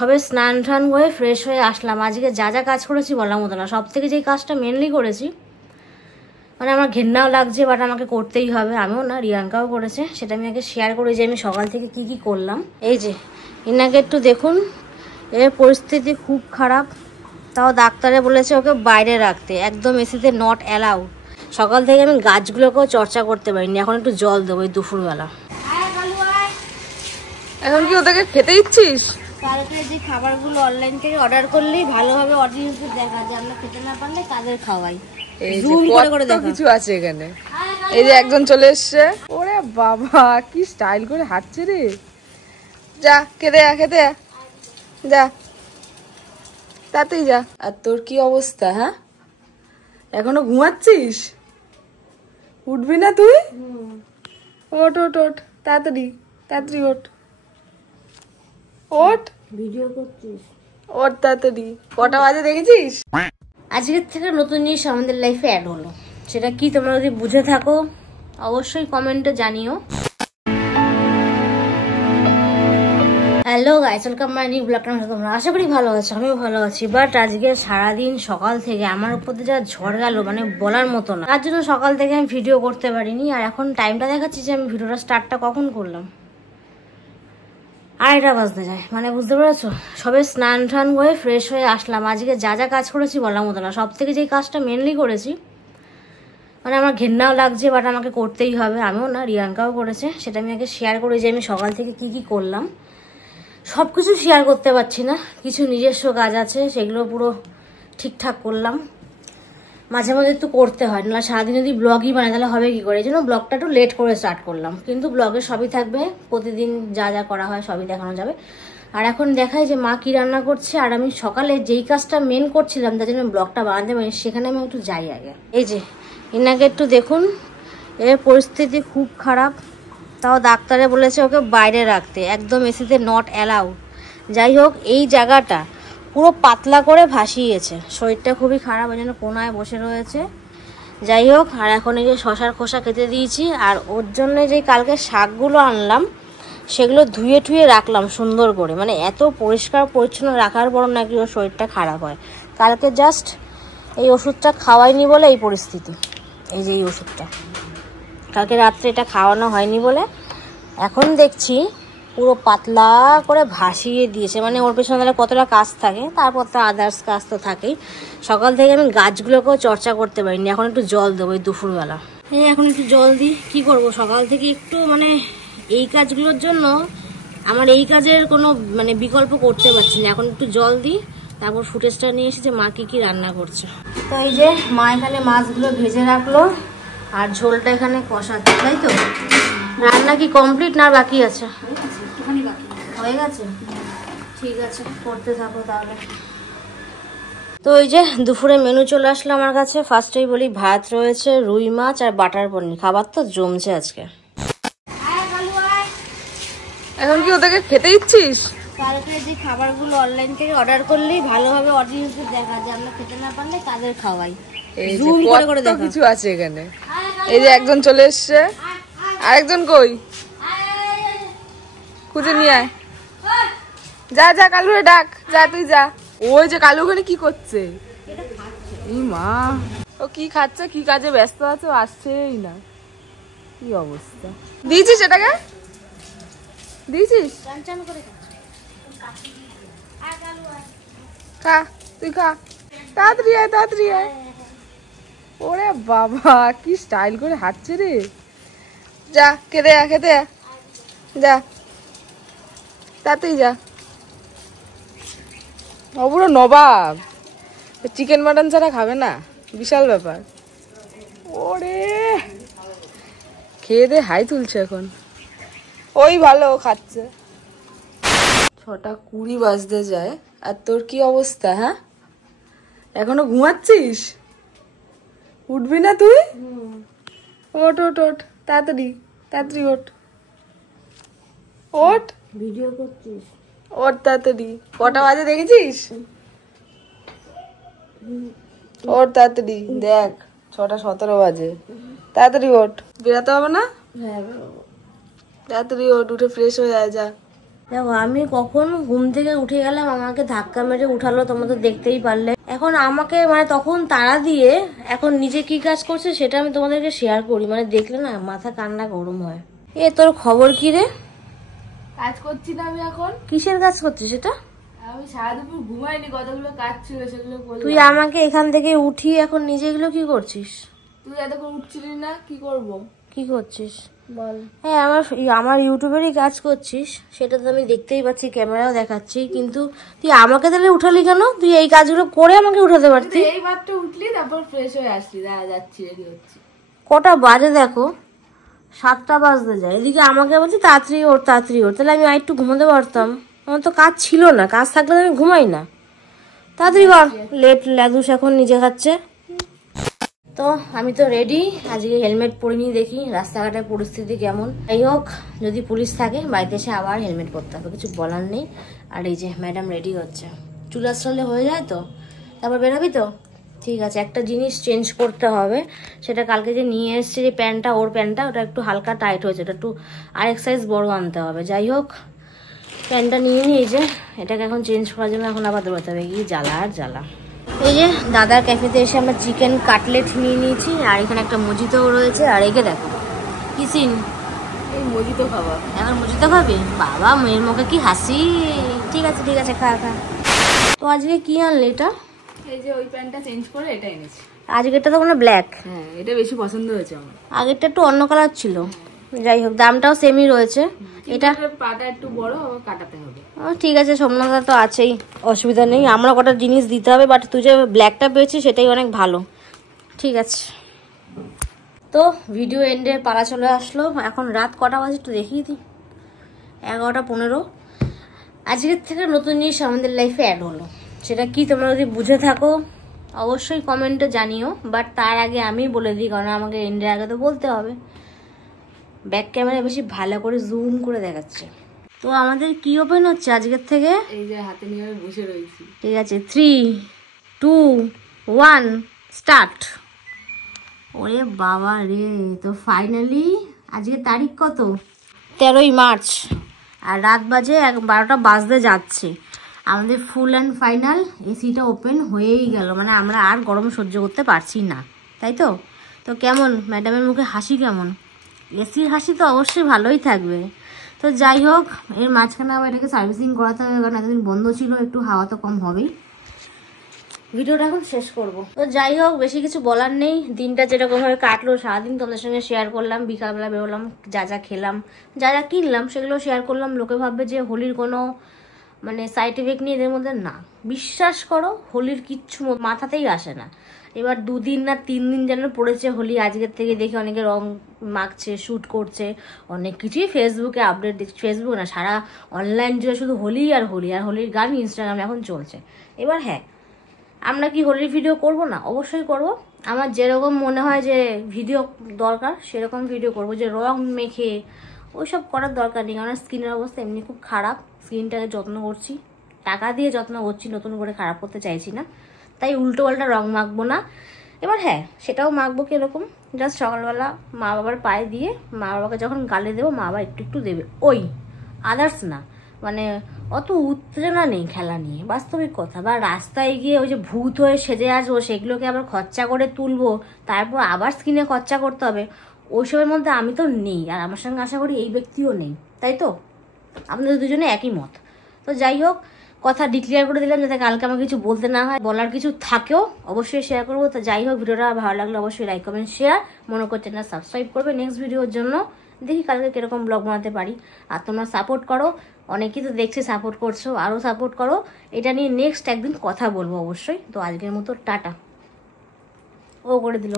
সবে স্নান টান হয়ে ফ্রেশ হয়ে আসলাম। আজকে যা যা কাজ করেছি বলার মতো না। সব থেকে যেই কাজটা মেনলি করেছি, মানে আমার ঘেন্নাও লাগছে, বাট আমাকে করতেই হবে। আমিও না, রিয়াঙ্কাও করেছে। সেটা আমি আগে শেয়ার করি যে আমি সকাল থেকে কি কি করলাম। এই যে ইনাকে একটু দেখুন, এর পরিস্থিতি খুব খারাপ। তাও ডাক্তারে বলেছে ওকে বাইরে রাখতে, একদম এসিতে নট অ্যালাউড। সকাল থেকে আমি গাছগুলোকেও চর্চা করতে পারিনি। এখন একটু জল দেবো এই দুপুরবেলা। এখন কি ওদেরকে খেতে ইচ্ছিস? কালকে যে খাবারগুলো অনলাইন থেকে অর্ডার করলেই ভালোভাবে অডিয়েন্সকে দেখা যায়, আমরা খেতে না পারলে কাদের খাওয়াই। জুম করে করে দেখা কিছু আছে এখানে। এই যে একজন চলে এসছে। ওরে বাবা, কি স্টাইল করে হাঁটছে রে। যা খেতে খেতে যা, তাতেই যা। আর তোর কি অবস্থা? হ্যাঁ, এখনো ঘুমাচ্ছিস? উঠবি না তুই? ওঠ ওঠ ওঠ, তাড়াতাড়ি তাড়াতাড়ি ওঠ ওঠ। ভিডিও করছিস? ওঠ তাড়াতাড়ি। কটা বাজে দেখেছিস? আজকের থেকে নতুন জিনিস আমাদের লাইফে অ্যাড হলো। সেটা কি তোমরা যদি বুঝে থাকো অবশ্যই কমেন্টে জানিও। Hello guys, welcome my new blog. তোমরা আশা করি ভালো আছো, আমিও ভালো আছি। বাট আজকে সারাদিন সকাল থেকে আমার উপর দিয়ে যা ঝড় গেল, মানে বলার মতো না। তার জন্য সকাল থেকে আমি ভিডিও করতে পারিনি। আর এখন টাইমটা দেখাচ্ছি যে আমি ভিডিওটা স্টার্টটা কখন করলাম, 2:30 বাজতে যায়। মানে বুঝতে পেরেছো, সবে স্নান টান হয়ে ফ্রেশ হয়ে আসলাম। আজকে যা যা কাজ করেছি বলার মতো না। সব থেকে যেই কাজটা মেনলি করেছি, মানে আমার ঘেন্নাও লাগছে, বাট আমাকে করতেই হবে। আমিও না, রিয়াঙ্কাও করেছে। সেটা আমি আগে শেয়ার করি যে আমি সকাল থেকে কি কি করলাম। সব কিছু শেয়ার করতে পারছি না, কিছু নিজস্ব কাজ আছে, সেগুলো পুরো ঠিকঠাক করলাম। মাঝে মাঝে একটু করতে হয়, না সারাদিন যদি ব্লগই বানাই তাহলে হবে কি করে। এই জন্য ব্লগটা একটু লেট করে স্টার্ট করলাম, কিন্তু ব্লগে সবই থাকবে, প্রতিদিন যা যা করা হয় সবই দেখানো যাবে। আর এখন দেখাই যে মা কি রান্না করছে। আর আমি সকালে যেই কাজটা মেন করছিলাম, তার জন্য ব্লগটা বানাতে পারি, সেখানে আমি একটু যাই আগে। এই যে ইনাকে একটু দেখুন, এর পরিস্থিতি খুব খারাপ। তাও ডাক্তারে বলেছে ওকে বাইরে রাখতে, একদম এসিতে নট অ্যালাউড। যাই হোক, এই জায়গাটা পুরো পাতলা করে ভাসিয়েছে। শরীরটা খুবই খারাপ, ওই জন্য কোনায় বসে রয়েছে। যাই হোক, আর এখন এই যে শশার খোসা খেতে দিয়েছি। আর ওর জন্য যে কালকে শাকগুলো আনলাম, সেগুলো ধুয়ে ঠুয়ে রাখলাম সুন্দর করে। মানে এত পরিষ্কার পরিচ্ছন্ন রাখার পর নাকি ওর শরীরটা খারাপ হয়। কালকে জাস্ট এই ওষুধটা খাওয়াইনি বলে এই পরিস্থিতি। এই যে এই ওষুধটা কালকে রাত্রে এটা খাওয়ানো হয়নি বলে এখন দেখছি পুরো পাতলা করে ভাসিয়ে দিয়েছে। মানে ওর পেছনে তাহলে কতটা কাজ থাকে, তারপর তো আদার্স কাজ তো থাকেই। সকাল থেকে আমি গাছগুলোকেও চর্চা করতে পারিনি। এখন একটু জল দেবো এই দুপুরবেলা। হ্যাঁ, এখন একটু জল দিই। কী করবো, সকাল থেকে একটু মানে এই কাজগুলোর জন্য আমার এই কাজের কোনো মানে বিকল্প করতে পারছি না। এখন একটু জল দিই, তারপর ফুটেজটা নিয়ে এসেছে মা কী কী রান্না করছে। তো এই যে মা এখানে মাছগুলো ভেজে রাখলো, আর ঝোলটা এখানে কষাচ্ছে, তাই তো? রান্না কি কমপ্লিট না বাকি আছে? হয়ে গেছে, ঠিক আছে, করতে থাকো তাহলে। তো এই যে দুপুরে মেনু চলে আসলো আমার কাছে। ফার্স্টেই বলি, ভাত রয়েছে, রুই মাছ আর বাটার পনির। খাবার তো জমছে আজকে। এখন কি ওদেরকে খেতে ইচ্ছিস? কালকে যে খাবারগুলো অনলাইন থেকে অর্ডার করলেই ভালোভাবে অডিয়েন্সকে দেখা যায়, আমরা খেতে না পারলে কাদের খাওয়াই। জুম করে করে দেখা কিছু আছে এখানে। এই যে একজন চলে এসছে। আরেকজন কই? খুঁজে নিয়ে আয়। যা যা, কালুরে ডাক, যা তুই যা। ওই যে কালু ওখানে কি করছে? মা, ও কি খাচ্ছে, কি কাজে ব্যস্ত আছে, ও আসছেই না। কি অবস্থা। দিয়েছিস এটাকে? দিয়েছিস? খা, তুই খা, তাড়াতাড়ি আয় তাড়াতাড়ি আয়। ওরে বাবা, কি স্টাইল করে হাঁটছে রে। যা খেতে খেতে যা, তাতেই যা। পুরো নবাব, চিকেন মাটন ছাড়া খাবে না, বিশাল ব্যাপার। ওরে খেয়ে দে হাই তুলছে এখন। ওই ভালো খাচ্ছে। 6:20 বাজতে যায়। আর তোর কি অবস্থা? হ্যাঁ, এখনো ঘুমাচ্ছিস? উঠবি না তুই? ওঠ ওঠ ওঠ, তাড়াতাড়ি তাড়াতাড়ি ওঠ ওঠ। ভিডিও করছিস? ওঠ তাড়াতাড়ি। কটা বাজে দেখেছিস? ওঠ তাড়াতাড়ি, দেখ 6:17 বাজে। তাড়াতাড়ি ওঠ, বেরাতে হবে না? হ্যাঁ, তাড়াতাড়ি ওঠ, উঠে ফ্রেশ হয়ে যায়। যা দেখো আমি কখন ঘুম থেকে উঠে গেলাম, আমাকে ধাক্কা মেরে উঠালো, তোমরা তো দেখতেই পারলে। এখন আমাকে মানে তখন তাড়া দিয়ে এখন নিজে কি কাজ করছে সেটা আমি তোমাদেরকে শেয়ার করি, মানে দেখলে না মাথা কান্না গরম হয়। এ তোর খবর কি রে? কাজ করছি না আমি এখন। কিসের কাজ করছিস সেটা? আমি সারা দুপুর ঘুমাইনি, কতগুলো কাজ ছিল সেগুলো করলাম। তুই আমাকে এখান থেকে উঠিয়ে এখন নিজে এগুলো কি করছিস? তুই এতক্ষণ উঠছিলি না, কি করব? কি করছিস বল। হ্যাঁ আমার ইউটিউবেরই কাজ করছিস, সেটা তো আমি দেখতেই পাচ্ছি, ক্যামেরাও দেখাচ্ছি, কিন্তু তুই আমাকে তাহলে উঠালি কেন? তুই এই কাজগুলো করে আমাকে উঠাতে পারতি। এই মাত্র উঠলি, তারপর ফ্রেশ হয়ে আসলি, যাচ্ছি রেডি হচ্ছি। কটা বাজে দেখো, 7টা বাজতে যায়, এদিকে আমাকে বলছি তাড়াতাড়ি ওর তাড়াতাড়ি ওর, তাহলে আমি একটু ঘুমোতে পারতাম। আমার তো কাজ ছিল না, কাজ থাকলে আমি ঘুমাই না। তাড়াতাড়ি কর, লেট ল্যাদুস এখন নিজে খাচ্ছে। তো আমি তো রেডি, আজকে হেলমেট পরিনি, দেখি রাস্তাঘাটের পরিস্থিতি কেমন। যাই হোক, যদি পুলিশ থাকে বাড়িতে এসে আবার হেলমেট পরতে হবে, কিছু বলার নেই। আর এই যে ম্যাডাম রেডি হচ্ছে, চুল আসলে হয়ে যায় তো, তারপর বেরোবি তো। ঠিক আছে, একটা জিনিস চেঞ্জ করতে হবে, সেটা কালকে যে নিয়ে এসছে যে প্যান্টটা, ওর প্যান্টটা ওটা একটু হালকা টাইট হয়েছে, ওটা একটু আরেক সাইজ বড় আনতে হবে। যাই হোক, প্যান্টটা নিয়ে নিই, যে এটাকে এখন চেঞ্জ করার জন্য এখন আবার দৌড়াতে হবে, কি জ্বালা আর জ্বালা। এই যে দাদার ক্যাফেতে এসে আমরা চিকেন কাটলেট নিয়ে নিয়েছি, আর এখানে একটা মজিতও রয়েছে। আর একে দেখো কি সিন, এই মজিতো খাবার। এখন মজিতো খাবি? বাবা মেয়ের মুখে কি হাসি। ঠিক আছে ঠিক আছে, খা খা। তো আজকে কি আনলে এটা? এই যে ওই প্যান্টটা চেঞ্জ করে এটা এনেছি। আজকেরটা তো কোনো ব্ল্যাক। হ্যাঁ, এটা বেশি পছন্দ হয়েছে আমার। আগেরটা একটু অন্য কালার ছিল। যাই হোক, দামটাও সেমই রয়েছে। এটা পাটা একটু বড়, আবার কাটাতে হবে। ঠিক আছে, সোমনাথা তো আছেই, অসুবিধা নেই। আমরা কটা জিনিস দিতে হবে, বাট তুই যে ব্ল্যাকটা পেয়েছিস সেটাই অনেক ভালো। ঠিক আছে, তো ভিডিও এন্ডে পালা চলে আসলো। এখন রাত কটা বাজে একটু দেখিয়ে দিই, 11:15। আজকের থেকে নতুন জিনিস আমাদের লাইফে অ্যাড হলো, সেটা কি তোমরা যদি বুঝে থাকো অবশ্যই কমেন্টে জানিও। বাট তার আগে আমি বলে দিই, কারণ আমাকে এন্ডের আগে তো বলতে হবে। ব্যাক ক্যামেরা বেশি ভালো করে জুম করে দেখাচ্ছে। তো আমাদের কি ওপেন হচ্ছে আজকের থেকে? এই যে হাতে নিয়ে আমি বসে রয়েছি। ঠিক আছে, 3, 2, 1 স্টার্ট। ওরে বাবা রে, তো ফাইনালি আজকে তারিখ কত? 13ই মার্চ, আর রাত বাজে 12টা বাজতে যাচ্ছে। আমাদের ফুল অ্যান্ড ফাইনাল এসিটা ওপেন হয়েই গেল, মানে আমরা আর গরম সহ্য করতে পারছি না, তাই তো? তো কেমন ম্যাডামের মুখে হাসি কেমন? এসির হাসি তো অবশ্যই ভালোই থাকবে। তো যাই হোক, এর মাঝখানে আবার এটাকে সার্ভিসিং করাতে হবে, কারণ এতদিন বন্ধ ছিল, একটু হাওয়া তো কম হবেই। ভিডিওটা এখন শেষ করব। তো যাই হোক, বেশি কিছু বলার নেই। দিনটা যেরকমভাবে কাটলো, সারাদিন তোমাদের সঙ্গে শেয়ার করলাম, বিকালবেলা বেরোলাম, যা যা খেলাম, যা যা কিনলাম সেগুলো শেয়ার করলাম। লোকে ভাববে যে হোলির কোনো মানে সাইড এফেক্ট নিয়ে এদের মধ্যে, না, বিশ্বাস করো হোলির কিচ্ছু মাথাতেই আসে না। এবার 2 দিন না 3 দিন যেন পড়েছে হোলি। আজকের থেকে দেখি অনেকে রং মাখছে, শ্যুট করছে, অনেক কিছুই ফেসবুকে আপডেট দিচ্ছে। ফেসবুক না, সারা অনলাইন জুড়ে শুধু হোলি আর হোলি, আর হোলির গান ইনস্টাগ্রামে এখন চলছে। এবার হ্যাঁ, আমরা কি হোলির ভিডিও করব না? অবশ্যই করব। আমার যেরকম মনে হয় যে ভিডিও দরকার সেরকম ভিডিও করব, যে রং মেখে ওইসব করার দরকার নেই। কারণ স্কিনের অবস্থা এমনি খুব খারাপ, স্কিনটাকে যত্ন করছি, টাকা দিয়ে যত্ন করছি, নতুন করে খারাপ করতে চাইছি না, তাই উল্টো পাল্টা রং মাখবো না। এবার হ্যাঁ, সেটাও মাখবো কিরকম, জাস্ট সকালবেলা মা বাবার পায়ে দিয়ে মা বাবাকে যখন গালে দেবো, মা বাবা একটু একটু দেবে, ওই আদার্স না। মানে অত উত্তেজনা নেই খেলা নিয়ে, বাস্তবিক কথা। বা রাস্তায় গিয়ে ওই যে ভূত হয়ে সেজে আসবো, সেগুলোকে আবার খরচা করে তুলবো, তারপর আবার স্কিনে খরচা করতে হবে, ওইসবের মধ্যে আমি তো নেই, আর আমার সঙ্গে আশা করি এই ব্যক্তিও নেই, তাই তো? আপনাদের দুজনে একই মত। তো যাই হোক, কথা ডিক্লেয়ার করে দিলাম, যাতে কালকে আমাকে কিছু বলতে না হয়। বলার কিছু থাকেও অবশ্যই শেয়ার করবো। তো যাই হোক, ভিডিওটা ভালো লাগলে অবশ্যই লাইক কমেন্ট শেয়ার, মনে করছে না সাবস্ক্রাইব করবে নেক্সট ভিডিওর জন্য। দেখি কালকে কিরকম ব্লগ বানাতে পারি। আর তোমরা সাপোর্ট করো, অনেকেই তো দেখছি সাপোর্ট করছো, আরও সাপোর্ট করো। এটা নিয়ে নেক্সট একদিন কথা বলবো অবশ্যই। তো আজকের মতো টাটা। ও করে দিল।